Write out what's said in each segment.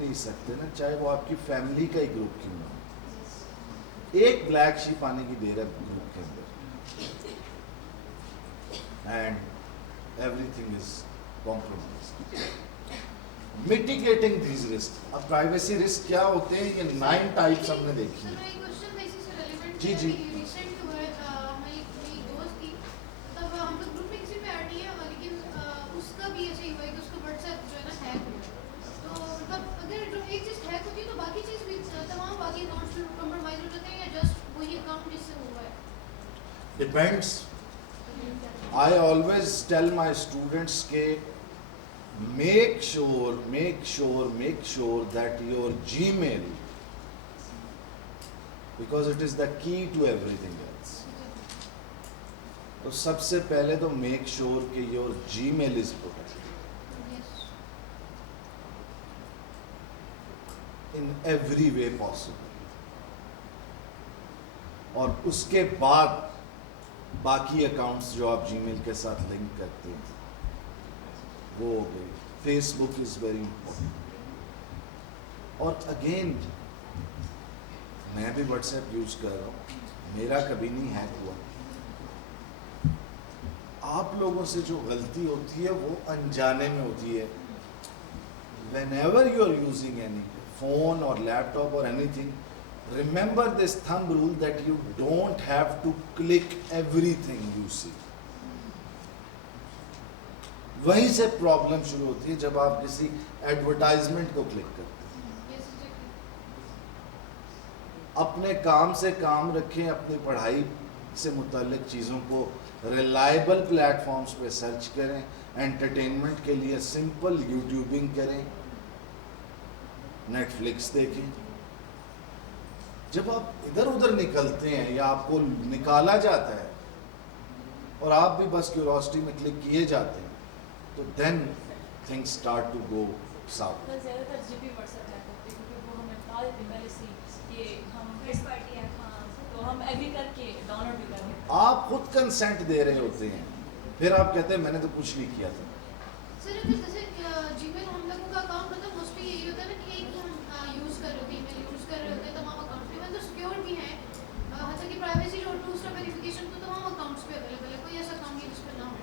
नहीं सकते ना, चाहे वो आपकी फैमिली का ही ग्रुप क्यों ना हो। एक ब्लैक शीप आने की देर है ग्रुप के अंदर, and everything is compromised. Mitigating these risk. अब प्राइवेसी रिस्क क्या होते हैं, ये 9 टाइप्स हमने देखी हैं। जी जी depends. I always tell my students के make sure that your Gmail, because it is the key to everything else. तो सबसे पहले तो make sure कि your Gmail is protected in every way possible, और उसके बाद बाकी अकाउंट्स जो आप Gmail के साथ लिंक करते हैं वो हो गई। Facebook is very important. और अगेन मैं भी व्हाट्सएप यूज कर रहा हूँ, मेरा कभी नहीं हैक हुआ। आप लोगों से जो गलती होती है वो अनजाने में होती है। whenever you are using any phone or laptop or anything, remember this thumb rule that you don't have to click everything you see. वहीं से प्रॉब्लम शुरू होती है जब आप किसी एडवर्टाइजमेंट को क्लिक करते हैं। अपने काम से काम रखें, अपनी पढ़ाई से मुतालिक चीज़ों को रिलायबल प्लेटफॉर्म्स पे सर्च करें, एंटरटेनमेंट के लिए सिंपल यूट्यूबिंग करें, नेटफ्लिक्स देखें। जब आप इधर उधर निकलते हैं या आपको निकाला जाता है और आप भी बस क्यूरोसिटी में क्लिक किए जाते हैं, तो then things start to go south. ज़्यादातर जीपी व्हाट्सएप ऐप होते हैं क्योंकि वो हमें बता देते हैं पहले से कि हम फर्स्ट पार्टी ऐप, हाँ, तो हम एग्री करके डाउनलोड भी करें। आप खुद कंसेंट दे रहे होते हैं, फिर आप कहते हैं मैंने तो कुछ नहीं किया था। सर जैसे जीमेल हम लोगों का अकाउंट मतलब मोस्टली यही होता है ना कि एक हम यूज़ कर रहे होते हैं, ईमेल यूज़ कर रहे होते हैं, तमाम अकाउंट्स पे मतलब सिक्योर भी हैं, हालांकि प्राइवेसी और टू स्टेप वेरिफिकेशन तो तमाम अकाउंट्स पे अवेलेबल है, कोई ऐसा अकाउंट नहीं जिस पे ना हो।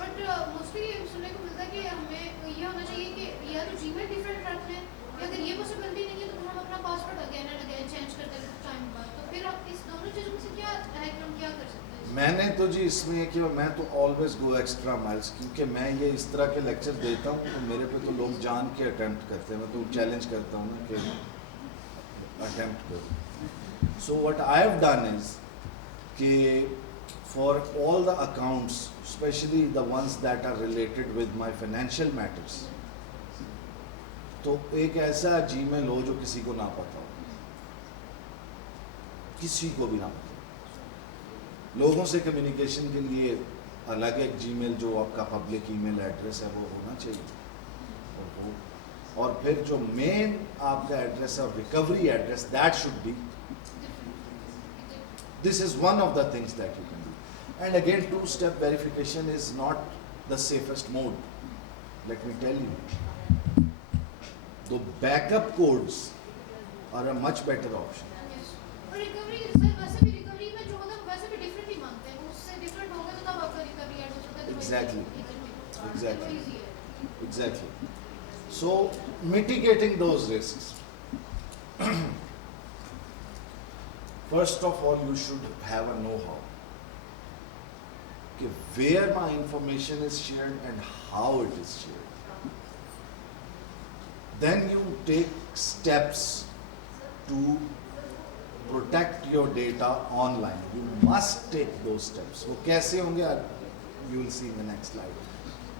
बट मोस्टली सुनने को मिलता है कि हमें ये होना चाहिए कि या तो जीमेल डिफरेंट रख लें, या अगर ये पॉसिबिलिटी नहीं है तो हम अपना password again and again change करते हैं कुछ टाइम बाद। तो फिर आप इस दोनों चीज़ों में से क्या है कि हम क्या कर सकते हैं? मैंने तो जी इसमें है कि मैं तो ऑलवेज गो एक्स्ट्रा माइल्स, क्योंकि मैं ये इस तरह के लेक्चर देता हूँ तो मेरे पे तो लोग जान के अटेम्प्ट करते हैं। मैं तो चैलेंज करता हूँ ना कि अटेम्प्ट करो। So what I have done is कि for all the accounts, specially the ones that are related with my financial matters, तो एक ऐसा जीमेल हो जो किसी को ना पता हो, किसी को भी ना पता। लोगों से कम्युनिकेशन के लिए अलग एक जीमेल जो आपका पब्लिक ईमेल एड्रेस है वो होना चाहिए, और फिर जो मेन आपका एड्रेस है recovery address, that should be, this is one of the things that you can do. And again two step verification is not the safest mode, let me tell you. The backup codes are a much better option. और recovery sir वैसे भी recovery में जो होता है वैसे भी different ही मांगते हैं, उससे डिफरेंट होगा तो तब आपका रिकवरी एड्रेस होता है। Exactly. So mitigating those risks. First of all, you should have a know-how. Okay, where my information is shared and how it is shared. Then you take steps to protect your data online. You must take those steps. वो कैसे होंगे? You will see in the next slide.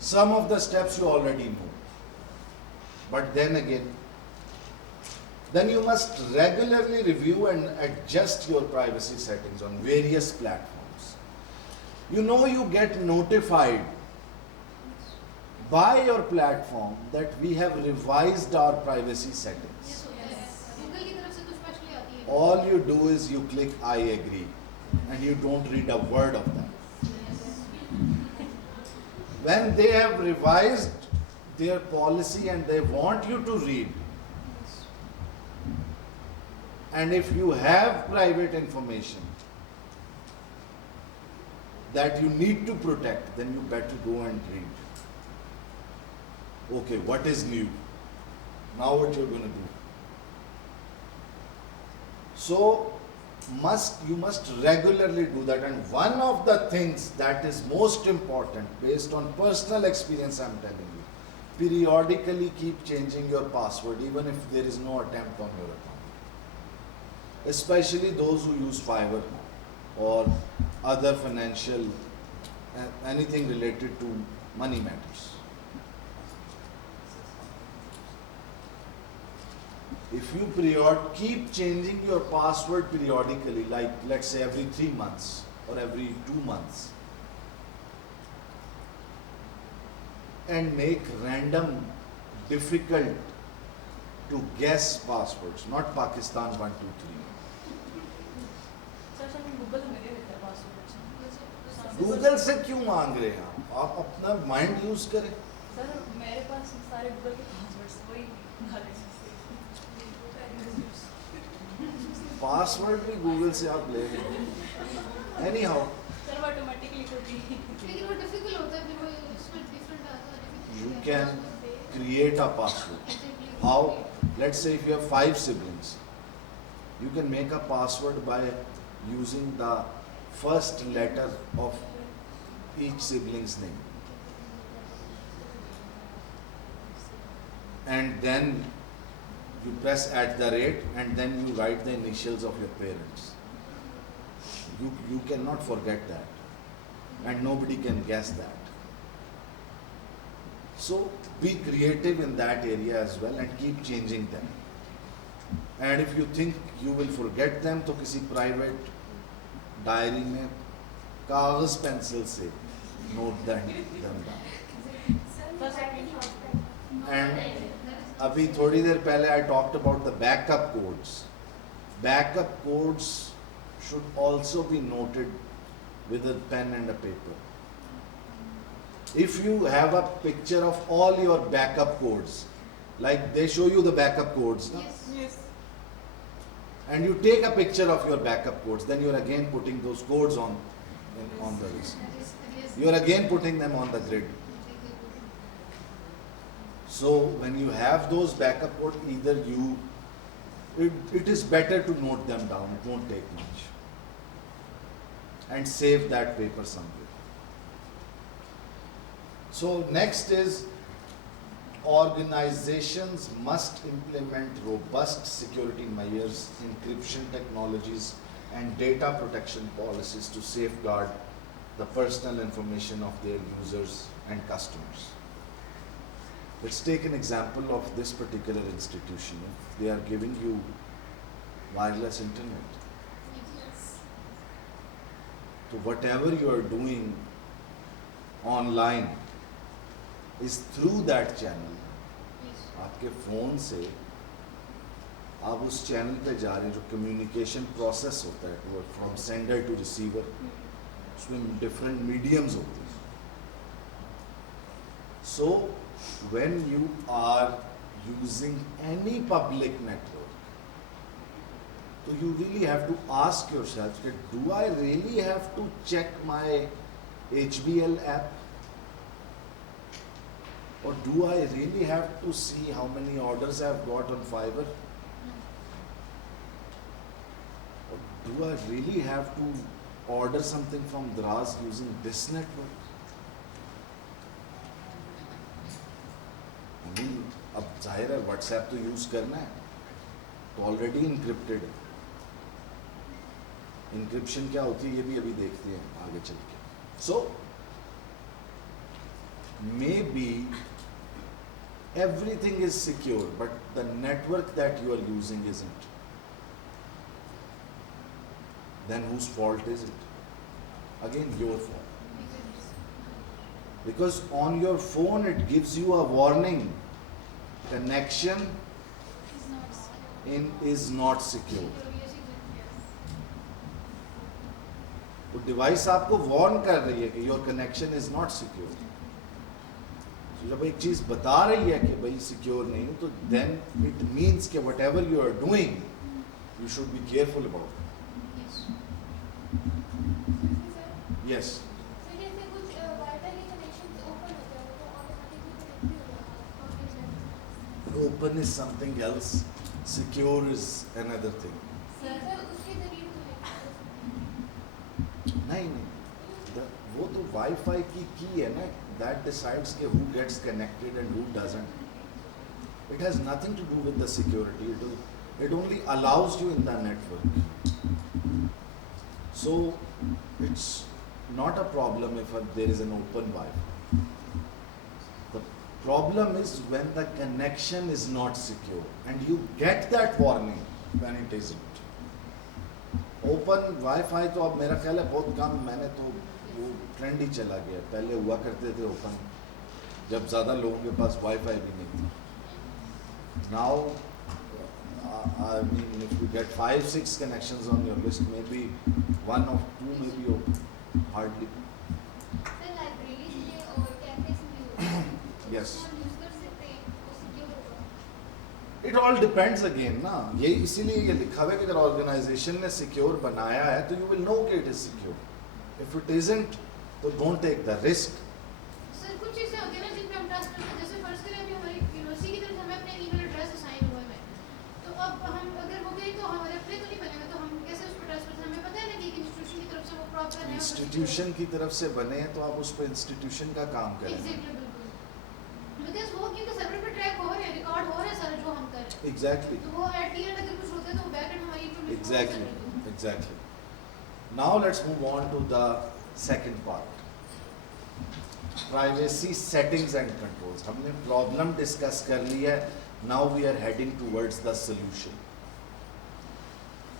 Some of the steps you already know. But then again, then you must regularly review and adjust your privacy settings on various platforms. You know, you get notified by your platform that we have revised our privacy settings. Google की तरफ से तो specially आती है। All you do is you click I agree and you don't read a word of that. When they have revised their policy and they want you to read, And if you have private information that you need to protect, then you better go and read. Okay, what is new? Now what you're going to do? So you must regularly do that. And one of the things that is most important, based on personal experience I'm telling you, periodically keep changing your password even if there is no attempt on your account. Especially those who use Fiverr or other financial, anything related to money matters. If you keep changing your password periodically, like let's say every 3 months or every 2 months, and make random, difficult to guess passwords, not Pakistan 123. Sir sir Google में दे देते हैं password. Google से क्यों मांग रहे हैं आप अपना माइंड यूज करें। सर मेरे पास सारे गूगल के पासवर्ड्स वही डाले पासवर्ड भी गूगल से आप ले रहे हैं। एनी हाउ सर ऑटोमेटिकली होती है लेकिन वो डिफिकल्ट होता है, फिर वो इसमें डिफरेंट आता है। you can create a password. How? Let's say if you have 5 siblings, you can make a password by using the first letter of each sibling's name. And then you press @ and then you write the initials of your parents. You cannot forget that. And nobody can guess that. So be creative in that area as well and keep changing them. And if you think you will forget them, तो किसी private diary में कागज pencil से note them down. And अभी थोड़ी देर पहले I talked about the backup codes. Backup codes should also be noted with a pen and a paper. If you have a picture of all your backup codes, like they show you the backup codes, no? Yes And you take a picture of your backup codes, then you're again putting those codes on the list. You're again putting them on the grid. So when you have those backup codes, either it is better to note them down, it won't take much. And save that paper somewhere. So next is, organizations must implement robust security measures, encryption technologies, and data protection policies to safeguard the personal information of their users and customers. Let's take an example of this particular institution. If they are giving you wireless internet, so whatever you are doing online is through that channel. आपके phone से आप उस channel पे जा रहे हैं, जो communication process होता है फ्रॉम सेंडर टू रिसीवर, उसमें डिफरेंट मीडियम्स होते हैं. So when you are using any public network, तो you really have to ask yourself that do I really have to check my HBL app, or do I really have to see how many orders I've got on Fiverr, or do I really have to order something from Draz using this network? I mean, अब जाहिर है WhatsApp तो use करना है, तो already encrypted है. Encryption क्या होती है ये भी अभी देखते हैं आगे चल के. सो maybe everything is secure, but the network that you are using isn't. Then whose fault is it? Again, your fault. Because on your phone it gives you a warning, connection is not secure. तो device आपको warn कर रही है कि your connection is not secure. जब एक चीज बता रही है कि भाई सिक्योर नहीं, तो देन इट मीन्स कि whatever you are doing You should be careful about it. Yes. Yes. So जैसे कुछ वाईफाई के कनेक्शंस ओपन होते हैं तो ऑटोमेटिकली कनेक्ट भी हो जाता है. Open is something else. Secure is another thing. Sir उसके जरिए तो नहीं वो तो वाईफाई की है ना, that decides के who gets connected and who doesn't. It has nothing to do with the security. It only allows you in the network. So it's not a problem if there is an open Wi-Fi. The problem is when the connection is not secure and you get that warning when it isn't. Open wifi तो अब मेरा ख्याल है बहुत कम, मैंने तो वो trend ही चला गया. पहले हुआ करते थे ओपन जब ज़्यादा लोगों के पास वाईफाई भी नहीं था. Now I mean if you get 5-6 connections on your list, maybe 1 or 2 may be open, hardly. Sir libraries में और कैफेज में भी होता है. Yes. हम यूज कर सकते हैं वो सिक्योर होगा. It all depends again ना, ये इसीलिए ये लिखा हुआ है कि अगर ऑर्गेनाइजेशन ने सिक्योर बनाया है तो you will know कि it is secure. If it isn't, तो don't take the risk. Sir कुछ चीज़ें होती हैं ना जिन पे हम ट्रस्ट करते हैं, जैसे फर्ज करें अभी हमारी यूनिवर्सिटी की तरफ से हमें अपने ईमेल एड्रेस असाइन हुआ है, तो अब हम अगर हो गई तो हमारे अपने तो नहीं बनेगा, तो हम कैसे उस पर ट्रस्ट करते हैं? हमें पता है ना कि एक इंस्टीट्यूशन की तरफ से वो प्रॉपर है. इंस्टीट्यूशन की तरफ से बने हैं तो आप उस पर इंस्टीट्यूशन का काम करें. एग्जैक्टली, बिल्कुल. बिकॉज वो क्योंकि सर्वर पे ट्रैक हो रहे हैं, रिकॉर्ड हो रहे हैं सारा जो हम कर रहे हैं. Exactly. तो वो एट दी एंड अगर कुछ होता है तो वो बैक एंड हमारी information Exactly. वो कर देते हैं. Exactly. Now let's move on to the second part. Privacy settings and controls. हमने problem discuss कर ली है. Now we are heading towards the solution.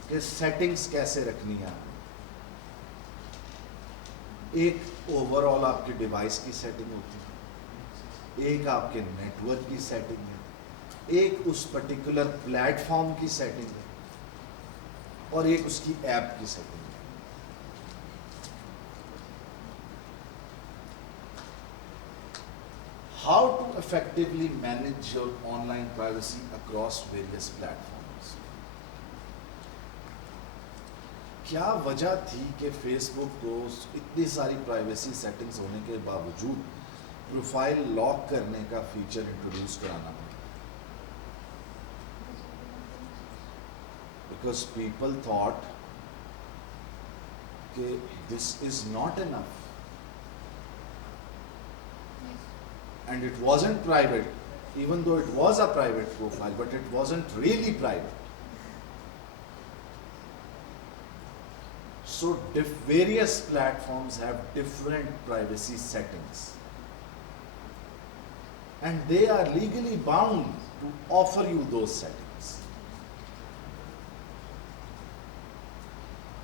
कि settings कैसे रखनी है. एक ओवरऑल आपके डिवाइस की सेटिंग होती है, एक आपके नेटवर्क की सेटिंग है, एक उस पर्टिकुलर प्लेटफॉर्म की सेटिंग है और एक उसकी ऐप की सेटिंग है. How to effectively manage your online privacy across various platforms? क्या वजह थी कि फेसबुक को इतनी सारी प्राइवेसी सेटिंग्स होने के बावजूद प्रोफाइल लॉक करने का फीचर इंट्रोड्यूस कराना पड़ा? Because people thought कि this is not enough. And it wasn't private, even though it was a private profile, but it wasn't really private. So various platforms have different privacy settings. And they are legally bound to offer you those settings.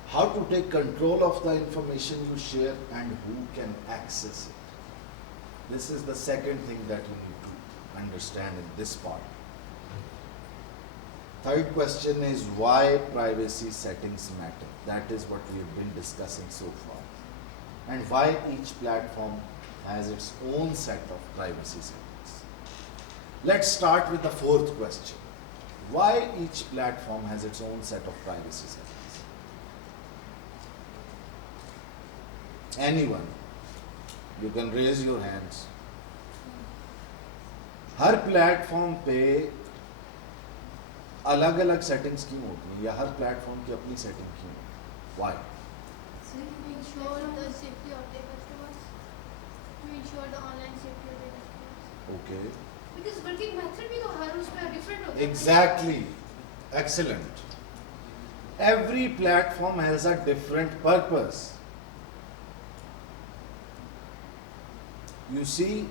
How to take control of the information you share and who can access it. This is the second thing that you need to understand in this part. Third question is why privacy settings matter. That is what we have been discussing so far. And why each platform has its own set of privacy settings. Let's start with the fourth question. Why each platform has its own set of privacy settings? Anyone? You can raise your hands. Her platform पे अलग अलग settings क्यों होती हैं या हर platform की अपनी setting क्यों होती है? Why? So to ensure the safety of their customers, to ensure the online safety of their customers. Okay. Because working method भी तो हर उस पे different होता है. Exactly. Excellent. Every platform has a different purpose. You see,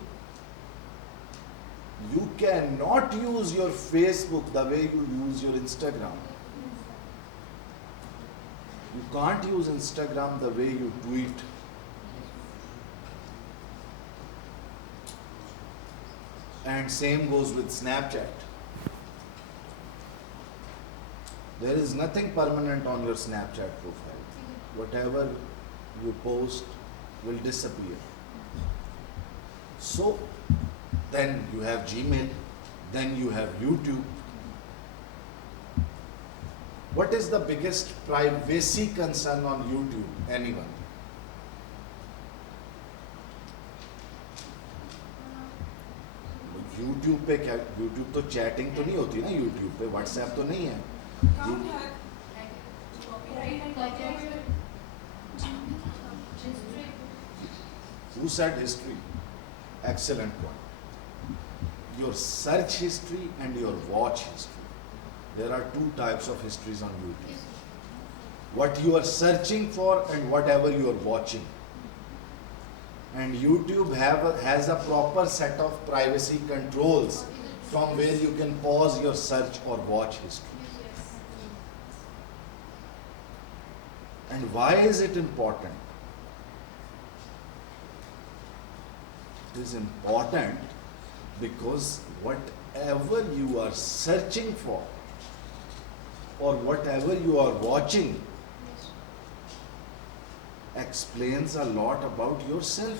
you cannot use your Facebook the way you use your Instagram. You can't use Instagram the way you tweet. And same goes with Snapchat. There is nothing permanent on your Snapchat profile. Whatever you post will disappear. So, then you have Gmail, then you have YouTube. What is the biggest privacy concern on YouTube? Anyone? YouTube पे क्या, YouTube तो chatting तो नहीं होती ना, YouTube पे WhatsApp तो नहीं है. Account hack. Who said history? Excellent point. Your search history and your watch history. There are two types of histories on YouTube. What you are searching for and whatever you are watching. And YouTube has a proper set of privacy controls from where you can pause your search or watch history. And why is it important? It is important because whatever you are searching for or whatever you are watching explains a lot about yourself.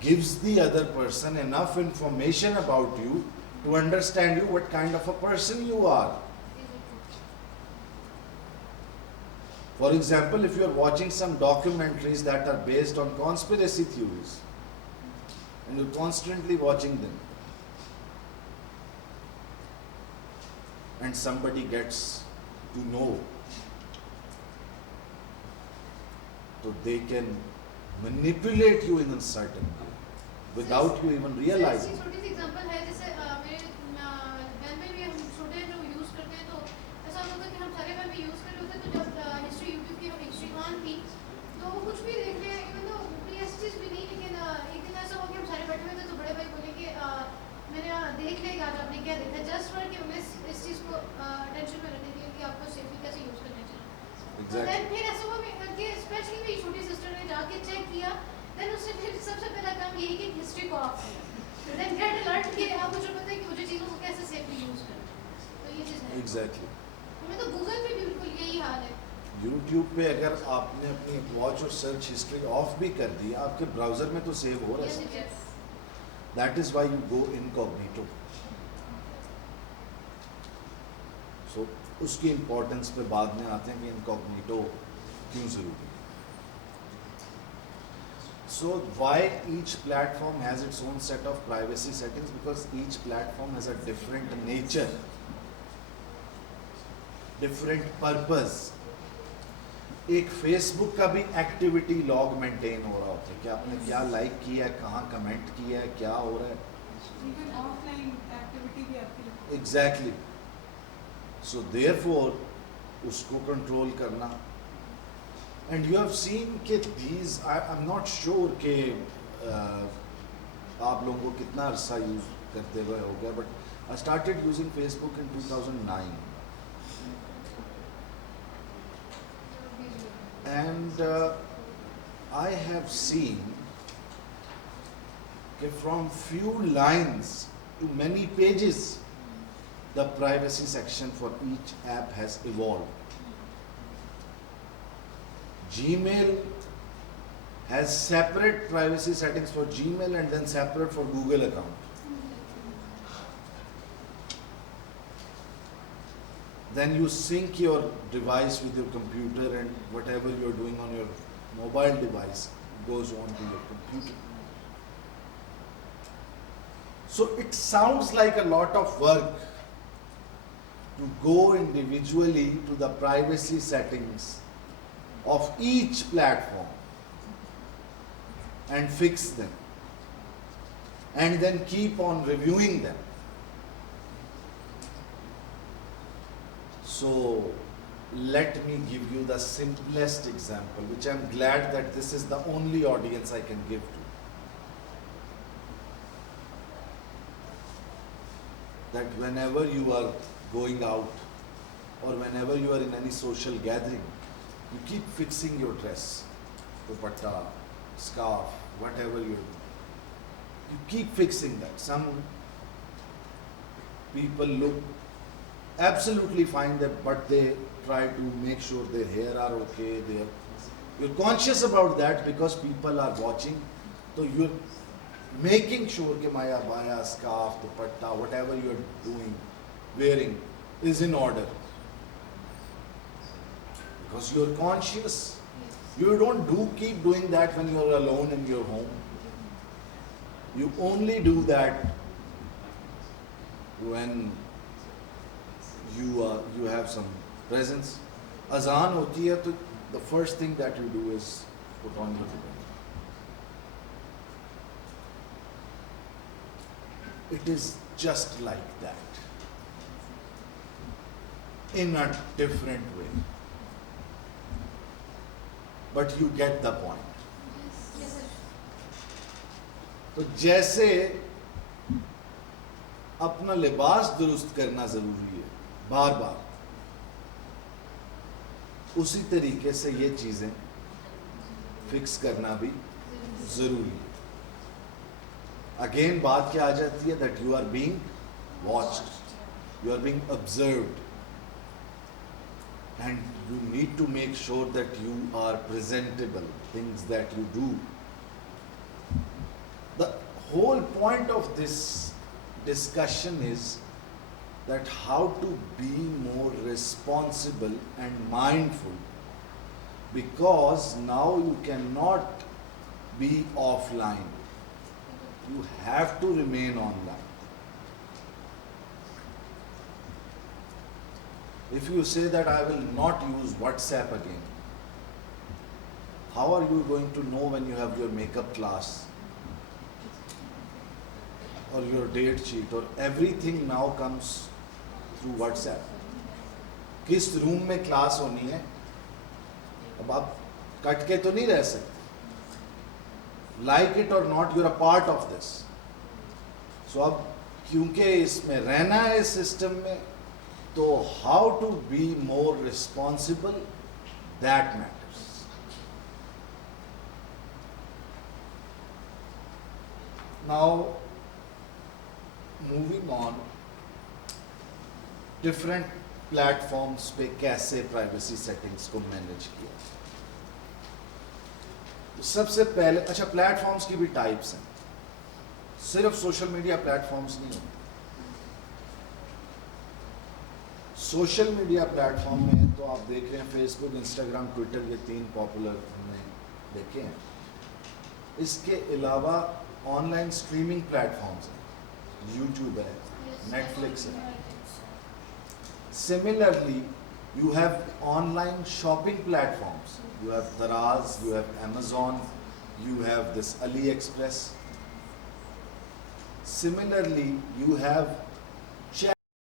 Gives the other person enough information about you to understand you, what kind of a person you are. For example, if you are watching some documentaries that are based on conspiracy theories and you're constantly watching them, and somebody gets to know, so they can manipulate you in a certain way without you even realizing. छोटी सी example है, जैसे मेरे van में भी हम छोटे जो use करते हैं, तो ऐसा होता है कि हम सारे वैन में यूज़ कर रहे होते हैं, तो जब हिस्ट्री यूट्यूब की हम हिस्ट्री ऑन थी तो वो कुछ भी देख रहे हैं, इवन तो कोई ऐसी चीज़ भी नहीं, लेकिन एक दिन ऐसा हुआ कि हम सारे बैठे हुए थे तो बड़े भाई बोले कि मैंने देख लिया आज आपने क्या देखा, जस्ट फॉर कि मैं इस चीज़ को अटेंशन में रखने के लिए कि आपको सेफली कैसे यूज़ करना चाहिए. तो देन फिर ऐसा हुआ कि स्पेशली मेरी छोटी सिस्टर ने जाके चेक किया, देन उसने फिर सबसे पहला काम यही कि हिस्ट्री को ऑफ किया, देन गेट अलर्ट कि अब मुझे पता है कि मुझे चीज़ों को कैसे सेफली यूज़ करना है. तो ये चीज़ है. एग्जैक्टली. हमें तो गूगल पे भी बिल्कुल यही हाल है. YouTube पे अगर आपने अपनी वॉच और सर्च हिस्ट्री ऑफ भी कर दी, आपके ब्राउजर में तो सेव हो रहा है. That is why you go incognito. So उसकी इम्पोर्टेंस पे बाद में आते हैं कि इनकॉग्निटो क्यों जरूरी है. So why each platform has its own set of privacy settings? Because each platform has a different nature, different purpose. एक फेसबुक का भी एक्टिविटी लॉग मेंटेन हो रहा होता है कि आपने क्या लाइक किया है, कहाँ कमेंट किया है, क्या हो रहा है. Even offline activity भी आपकी. एग्जैक्टली. सो देयरफॉर उसको कंट्रोल करना. एंड यू हैव सीन कि these, I am not sure कि आप लोगों को कितना अरसा यूज करते हुए हो गया, but I started using Facebook in 2009. And I have seen that from few lines to many pages, the privacy section for each app has evolved. Gmail has separate privacy settings for Gmail and then separate for Google account. Then you sync your device with your computer, and whatever you're doing on your mobile device goes on to your computer. So it sounds like a lot of work to go individually to the privacy settings of each platform and fix them and then keep on reviewing them. So let me give you the simplest example, which I'm glad that this is the only audience I can give to. That whenever you are going out or whenever you are in any social gathering, you keep fixing your dress, dupatta, scarf, whatever you do. You keep fixing that. Some people look absolutely fine, but they try to make sure their hair are okay. You're conscious about that because people are watching. So making sure कि maya baya scarf dupatta whatever you are doing wearing is in order because you are conscious. You don't keep doing that when you are alone in your home. You only do that when you have some presence. Azan hoti hai to the first thing that you do is put on your turban. It is just like that in a different way. But you get the point. Yes, sir. तो जैसे अपना लिबास दुरुस्त करना जरूरी है बार बार, उसी तरीके से ये चीजें फिक्स करना भी जरूरी है. अगेन बात क्या आ जाती है that you are being watched, you are being observed, and you need to make sure that you are presentable, things that you do. The whole point of this discussion is that how to be more responsible and mindful, because now you cannot be offline. You have to remain online. If you say that I will not use WhatsApp again, how are you going to know when you have your makeup class or your date sheet or everything now comes through WhatsApp? किस room में class होनी है, अब आप cut के तो नहीं रह सकते. Like it or not, you're a part of this. So अब क्योंकि इसमें रहना है इस सिस्टम में, तो how to be more responsible, that matters. Now, moving on, different platforms पे कैसे privacy settings को manage किया. सबसे पहले अच्छा प्लेटफॉर्म्स की भी टाइप्स हैं, सिर्फ सोशल मीडिया प्लेटफॉर्म्स नहीं होते. सोशल मीडिया प्लेटफॉर्म में तो आप देख रहे हैं फेसबुक, इंस्टाग्राम, ट्विटर, ये 3 पॉपुलर हमने देखे हैं. इसके अलावा ऑनलाइन स्ट्रीमिंग प्लेटफॉर्म्स हैं, यूट्यूब है, नेटफ्लिक्स है. Similarly you have online shopping platforms. You have Daraz, you have Amazon, you have this AliExpress. Similarly, you have